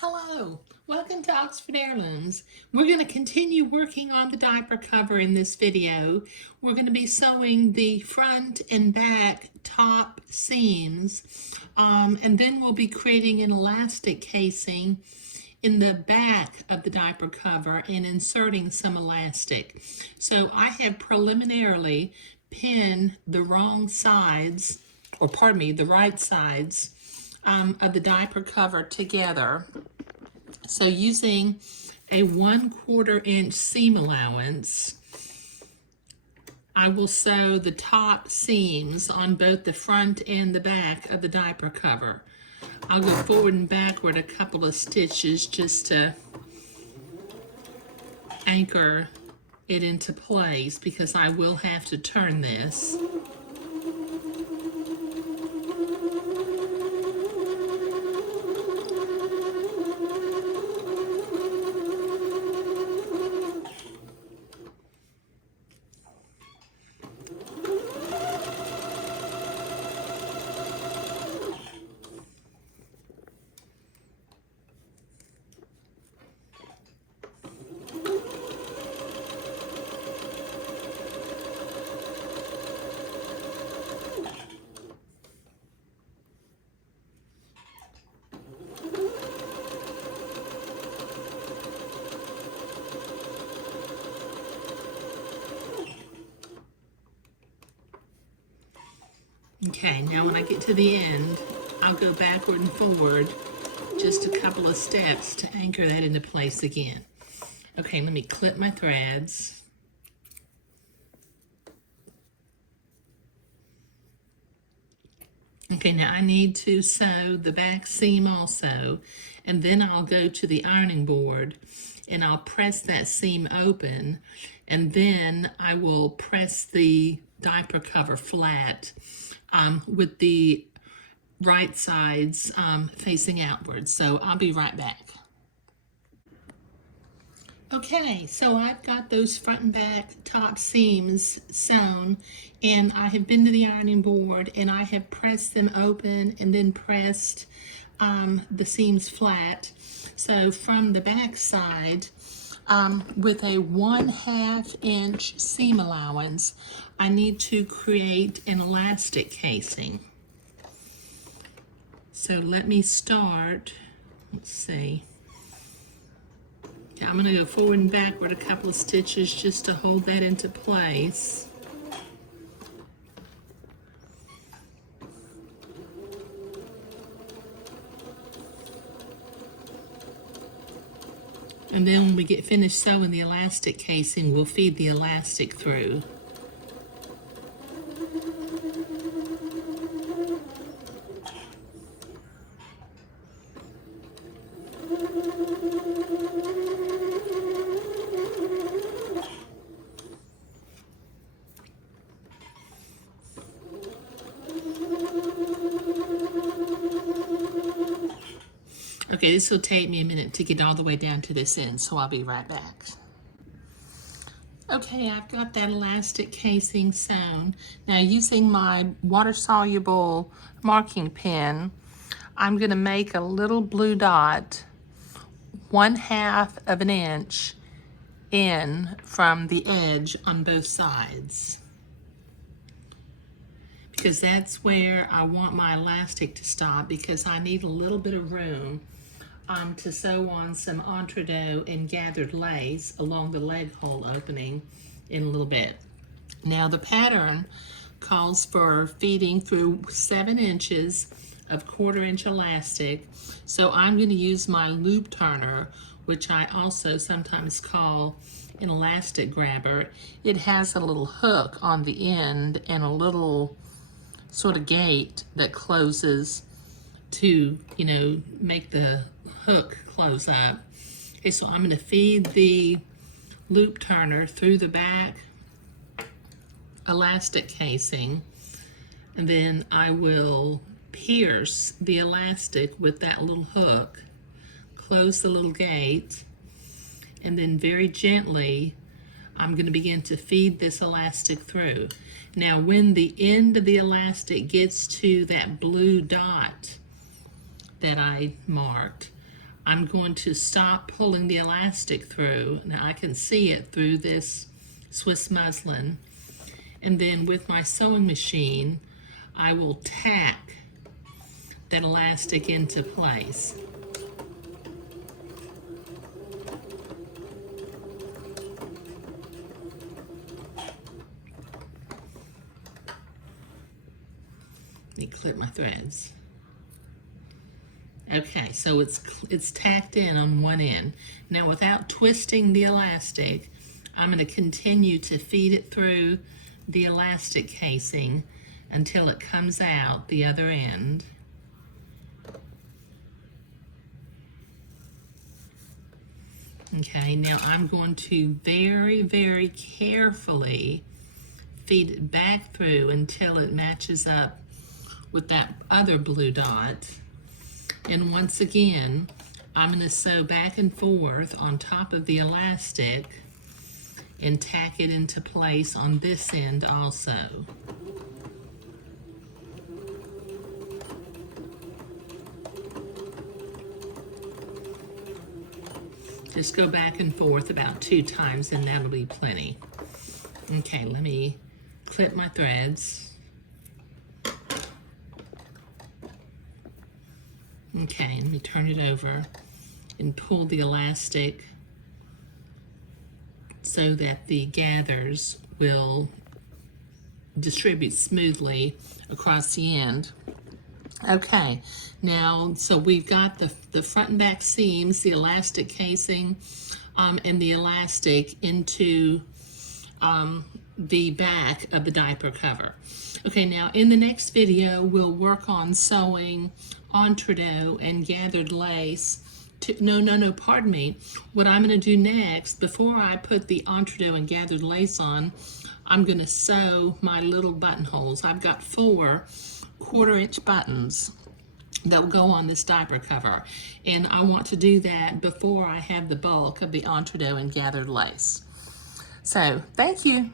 Hello, welcome to Oxford Heirlooms. We're going to continue working on the diaper cover in this video. We're going to be sewing the front and back top seams, and then we'll be creating an elastic casing in the back of the diaper cover and inserting some elastic. So I have preliminarily pinned the wrong sides, or pardon me, the right sides of the diaper cover together. So using a 1/4 inch seam allowance, I will sew the top seams on both the front and the back of the diaper cover. I'll go forward and backward a couple of stitches just to anchor it into place because I will have to turn this. Okay, now when I get to the end, I'll go backward and forward just a couple of steps to anchor that into place again. Okay, let me clip my threads. Okay, now I need to sew the back seam also, and then I'll go to the ironing board and I'll press that seam open, and then I will press the diaper cover flat with the right sides facing outwards. So I'll be right back. Okay, so I've got those front and back top seams sewn, and I have been to the ironing board and I have pressed them open and then pressed the seams flat. So from the back side, with a 1/2 inch seam allowance, I need to create an elastic casing. So let me start, let's see. I'm going to go forward and backward a couple of stitches just to hold that into place. And then when we get finished sewing the elastic casing, we'll feed the elastic through. Okay, this will take me a minute to get all the way down to this end, so I'll be right back. Okay, I've got that elastic casing sewn. Now using my water-soluble marking pen, I'm going to make a little blue dot 1/2 of an inch in from the edge on both sides, because that's where I want my elastic to stop, because I need a little bit of room to sew on some entredot and gathered lace along the leg hole opening in a little bit. Now the pattern calls for feeding through 7 inches of 1/4 inch elastic, so I'm going to use my loop turner, which I also sometimes call an elastic grabber. It has a little hook on the end and a little sort of gate that closes to, make the hook close up. Okay, so I'm going to feed the loop turner through the back elastic casing, and then I will pierce the elastic with that little hook, close the little gate, and then very gently I'm going to begin to feed this elastic through. Now when the end of the elastic gets to that blue dot that I marked, I'm going to stop pulling the elastic through. Now I can see it through this Swiss muslin. And then with my sewing machine, I will tack that elastic into place. Let me clip my threads. Okay, so it's tacked in on one end. Now without twisting the elastic, I'm going to continue to feed it through the elastic casing until it comes out the other end. Okay, now I'm going to very, very carefully feed it back through until it matches up with that other blue dot. And once again, I'm going to sew back and forth on top of the elastic and tack it into place on this end also. Just go back and forth about 2 times and that'll be plenty. Okay, let me clip my threads. Okay, let me turn it over and pull the elastic so that the gathers will distribute smoothly across the end. Okay, now, so we've got the front and back seams, the elastic casing, and the elastic into the back of the diaper cover. Okay, now in the next video, we'll work on sewing entredot and gathered lace. Pardon me. What I'm going to do next, before I put the entredot and gathered lace on, I'm going to sew my little buttonholes. I've got 4 1/4-inch buttons that will go on this diaper cover, and I want to do that before I have the bulk of the entredot and gathered lace. So, thank you.